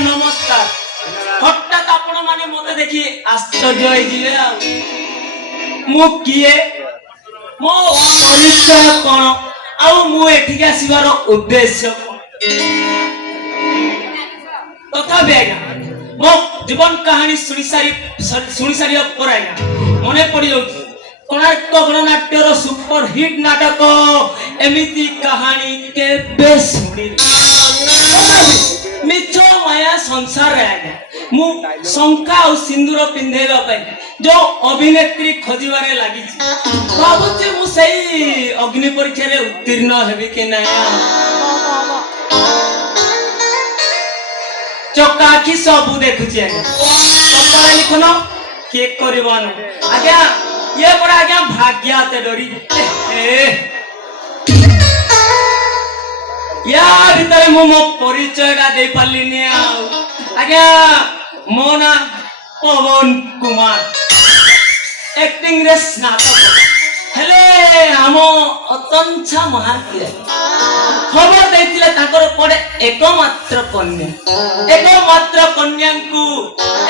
नमस्कार हठात आपण माने मते देखि आश्चर्य होई जिवे आ मु किए मो परिचय कोन आ मु एठिक आसीबार उद्देश्य तथा बेगा मो जीवन कहानी सुनी सारी पर आया मने पड़ी जाउची कोणार्क गणनाट्यर सुपर हिट नाटक एमिति कहानी केबे सुनी मिछ माया संसार रे आगे मु शंका और सिंदूर पिंधेबा पे जो अभिनेत्री खोजिबारे लागि भाबुची मु सही अग्नि परीक्षा रे उत्तीर्ण हेबी कि ना चकाखी सब देखुची आगे कपड़ा लिखन के करबान आज्ञा ये बड़ा आज्ञा भाग्य ते डरी या भीतर मु मो परिचय गा दे पालिनी आज्ञा मो ना पवन कुमार एक्टिंग रे स्नातक हेले हम अतंछा महाकिया खबर देथिले ताकर पड़े एकमात्र कन्या को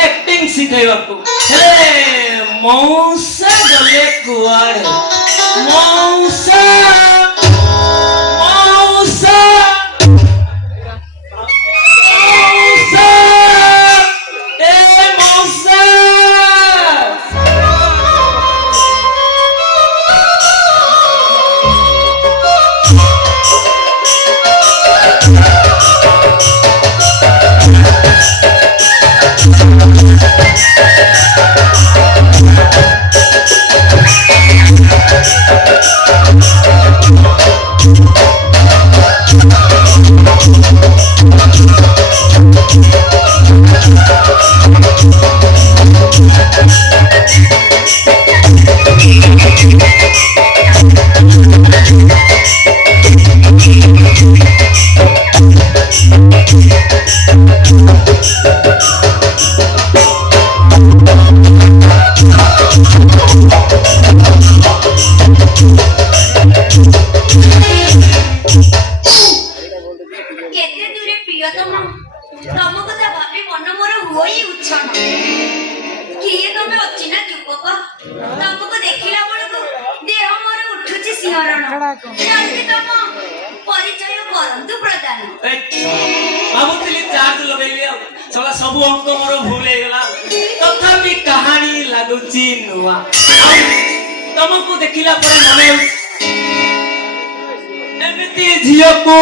एक्टिंग सिखाइबा को हेले मौसा गले कुआड़े मौसा सब अंक मोर भूल गला तथापि कहानी लागुची नुआ तुमको देखिला पर मने एमिति झियो को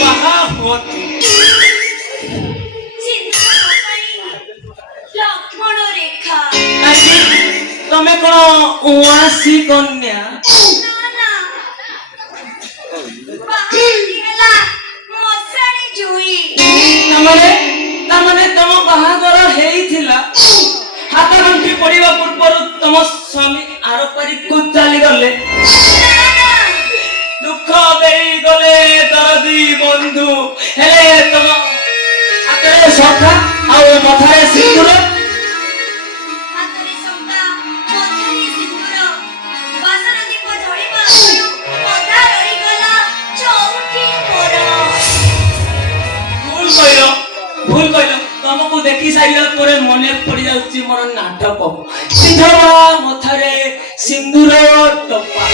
बाहा होती लक्ष्मण रेखा तमे कोन उआसी कन्या ना ना बाहा मोसाणी जुई तमने तम बाहागर हेइथिला हाथ गंठी पड़िबा पूर्व तम स्वामी आर पारी को चली गले दुख देई गले दरदी बंधु हेले तम आतरे सखा आ मथारे सिंदूर आतरे सखा मथारे सिंदूर बासन दीप झड़िबा पदा रही गला चौठी मोर भूल कहिलो तुमको देखि सारिया परे मने पड़ी जाउची मोर नाटक सिधवा मथारे सिंदूर टपा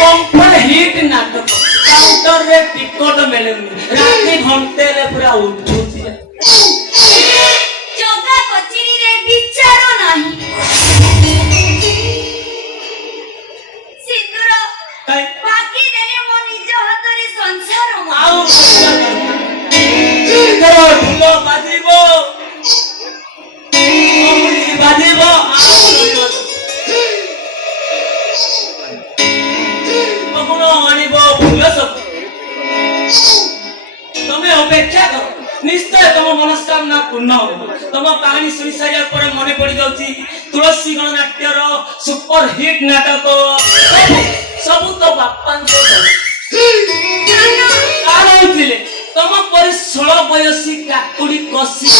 कंफर हिट नाटक काउंटर रे टिकट मिलुनी राती घंटे रे पूरा उठुची जोगा कचरी रे विचार नाही सिंदूर काई बाकी देले मो निज हाथ रे संसार आउ सिंदूर ढोल बाजिबो अमरी बाजिबो कमनो आनिबो फूल सब तमे अपेक्षा करो निश्चय तुम मनस्कामना पूर्ण हो तुम कहानी सुनी सारिया पर मने पड़ी जाउची तुलसी गणनाट्यर सुपर हिट नाटक सब तो बापान को आरोइथिले तुम पर 16 बयसी काकुड़ी कसी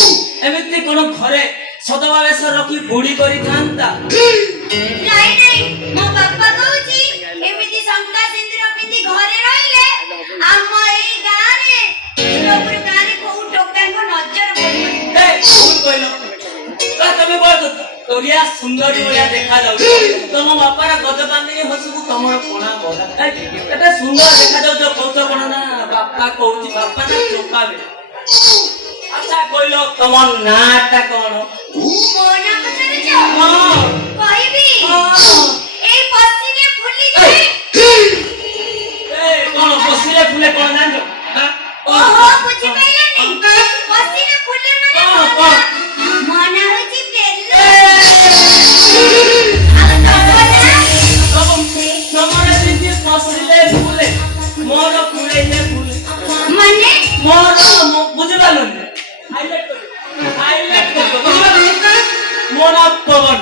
एमिति कोन घरे सदवावेश रखी बुढ़ी करी थांता नहीं नहीं मो बापा कहूची एमिति संका सिंदूर पिंदी घरे रहिले हम एई गारे लोपुर गारे को टोका को नजर पड़ो তোরিয়া সুন্দরী ভଳିয়া দেখা যাଉଛି ତମ ବାପାର ଗଜବାନ୍ଧିନୀ ହସୁକୁ ତମର କଣା ବଢା କେତେ ସୁନ୍ଦର ଦେଖାଯାଉଛ କହୁଛ କଣ ନା ବାପା କହୁଛି ବାପା ନା ଚୋପା ବେ ଆଚ୍ଛା କହିଲ ତମ ନାଁଟା କଣ? ମୋ ନାଁ ପଚାରୁଛ? ହଁ କହିବି ହଁ ଏଇ ପଶିଲେ ଫୁଲିଯାଏ। କଣ ବସିଲେ ଫୁଲେ କଣ ଜାଣିଛ? ହାଁ? ଓହୋ ବୁଝିପାରିଲନି? ପଶିଲେ ଫୁଲେ ମାନେ କଣ, ମୋ କଣ? ନାଁ ହଉଛି ବେଲୁନ। ଏ, ଆଉ ତମ ନାଁ? ତମର ଯେମିତି ବସିଲେ ଫୁଲେ ମୋର ଫୁଲେଇଲେ ଫୁଲେ ମାନେ ମୋର ବୁଝିପାରିଲନି ହାଇଲାଇଟ୍ କରିବ ବୁଝିପାରିଲନି ମୋ ନାଁ ପବନ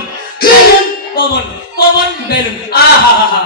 ପବନ ପବନ ବେଲୁନ ଆହା